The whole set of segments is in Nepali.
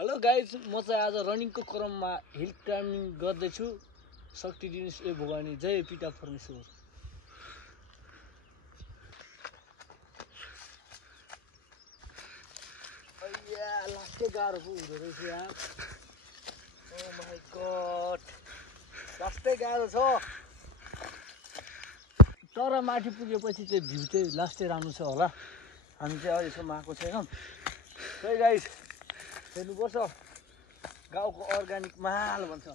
हेलो गाइज, म चाहिँ आज रनिङको क्रममा हिल क्लाइम्बिङ गर्दैछु। शक्ति दिनुहोस् ए भगवानी, जय पिता परमेश्वर। लास्टै गाह्रो पो हुँदो रहेछ यार। ओ माई गड, लास्टै गाह्रो छ। तर माथि पुगेपछि चाहिँ भ्यू चाहिँ लास्टै राम्रो छ होला। हामी चाहिँ अहिलेसम्म आएको छैनौँ। है गाइज, हेर्नुपर्छ, गाउँको अर्ग्यानिक माल भन्छ।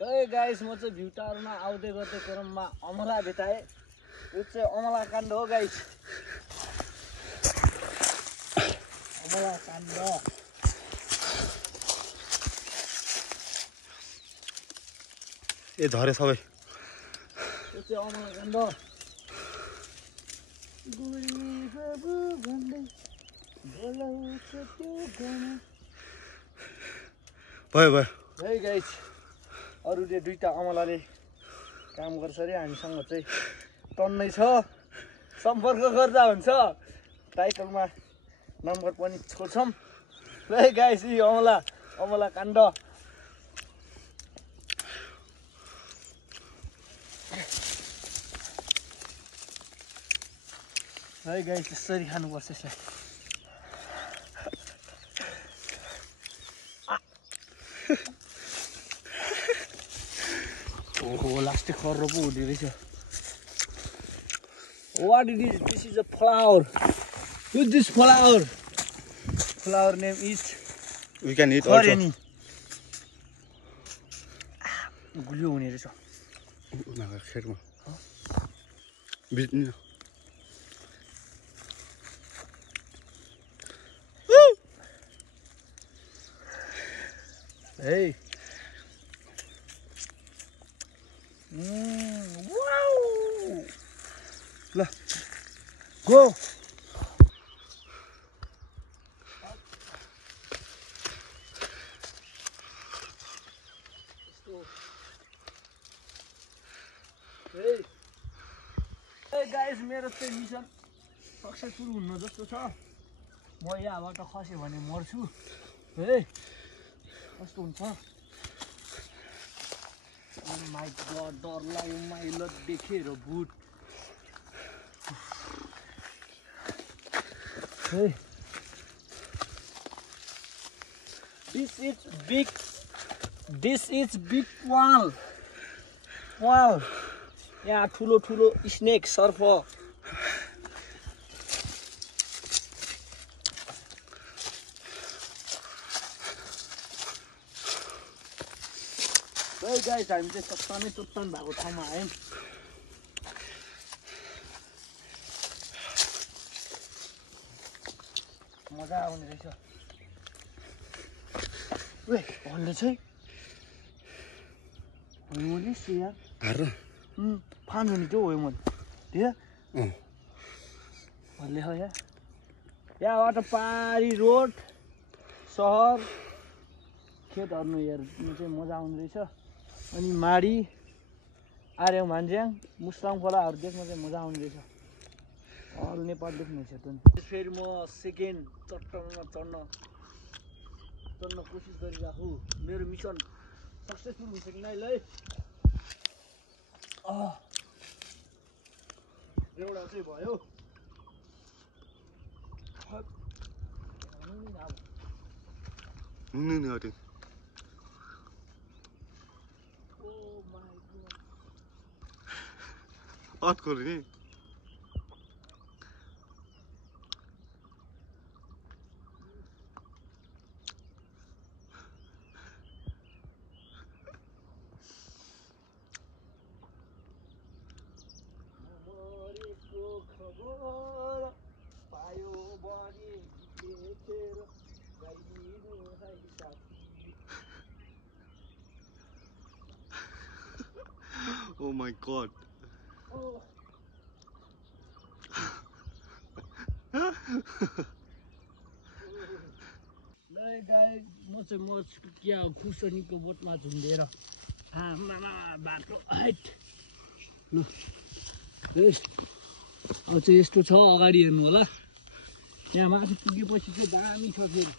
है गाइस, म चाहिँ भ्यू टावरमा आउँदै गर्दै क्रममा अमला भेटाएँ। यो चाहिँ अमला काण्ड हो गाइस, अमला काण्ड। ए झरे सबै। यो चाहिँ अमला काण्ड। भयो भयो। है गाइस, अरूले दुईटा अमलाले काम गर्छ अरे, हामीसँग चाहिँ टन्नै छ। सम्पर्क गर्दा हुन्छ, टाइटलमा नम्बर पनि छोड्छौँ। है गाइस, यी अमला काण्ड। है गाइस, यसरी खानुपर्छ यसलाई। ओहो, लास्टै खर्रो पो हुँदो रहेछ। What it is? This is a flower. With this flower. Flower name is. We can eat also. Koreni. गुलियो हुने रहेछ। खेतमा बिट्नु। Hey. Wow. Go. Hey guys, मेरो चाहिँ मिसन सक्सेसफुल हुन जस्तो छ। म यहाँबाट खस्यो भने मर्छु। है कस्तो हुन्छ? Oh my god, डर लाग्यो मैले देखेर boot. Hey, this is big whale. यहाँ ठुलो ठुलो स्नेक, सर्फ। है गाइस, हामी चाहिँ चट्टान भएको ठाउँमा आयौँ। मजा आउने रहेछ। ओए भन्दै छ मैले सिया हार फान जो हो मन ठीक है भन्ले हो यार। यहाँबाट पारी रोड सहर खेतहरु हेर्नु चाहिँ मजा आउने रहेछ। अनि माडी आर्यौ मान्ज्याङ मुस्ताङ खोलाहरु देख्न चाहिँ मजा आउने रहेछ। अल नेपाल देख्नुहुन्छ त नि। फेरि म सेकेन्ड चट्टानमा चढ्न कोसिस गरिरहेको। मेरो मिसन सक्सेसफुल हुन्छ कि नै ल। एउटा चाहिँ भयो। Oh my god. Hey guys, म चाहिँ मर्छु क्या खुर्सानीको बोटमा झुन्डेर बाटो हाइट ल। अब चाहिँ यस्तो छ, अगाडि हेर्नु होला। यहाँ माथि पुगेपछि चाहिँ दामी छ फेरि।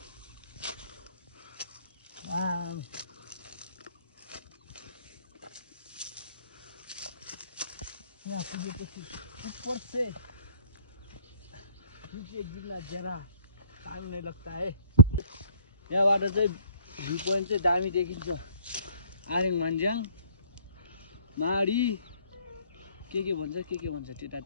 यहाँ पुगेपछि ऊपर से नीचे गिरना जरा टाइम नहीं लगता है। यहाँबाट चाहिँ भ्यू पोइन्ट चाहिँ दामी देखिन्छ। आरिङ भन्ज्याङ माडी के भन्छ त्यता